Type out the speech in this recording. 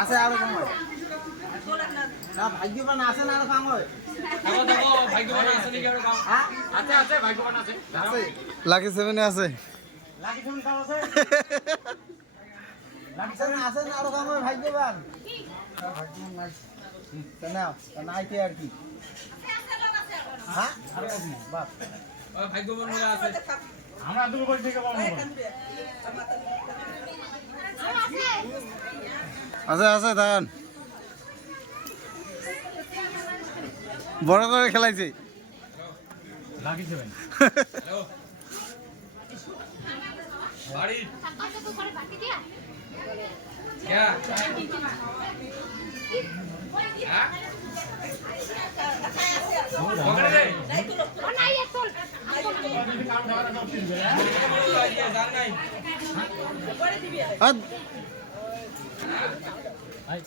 আছে আর কম হয় না ভাগ্যবান আছে না আর কম হয় দেখো দেখো ভাগ্যবান আছে নাকি আর কম হ্যাঁ আছে আছে ভাগ্যবান আছে আছে লাকি 7 আছে লাকি 7 কাম আছে লাকি 7 আছে না আর কম হয় ভাগ্যবান ভাগ্যবান নাই নাও নাই কি আর কি হ্যাঁ আর কি বাপ ওই ভাগ্যবান বলে আছে আমরা দুটো বল থেকে বলবো আছে আছে দান বড় করে খেলাইছে লাকি 7 হ্যালো বাড়ি টাকা তো করে বাকি দিয়া क्या हां पकड़ दे ও নাই এ চল जान नहीं আদ आई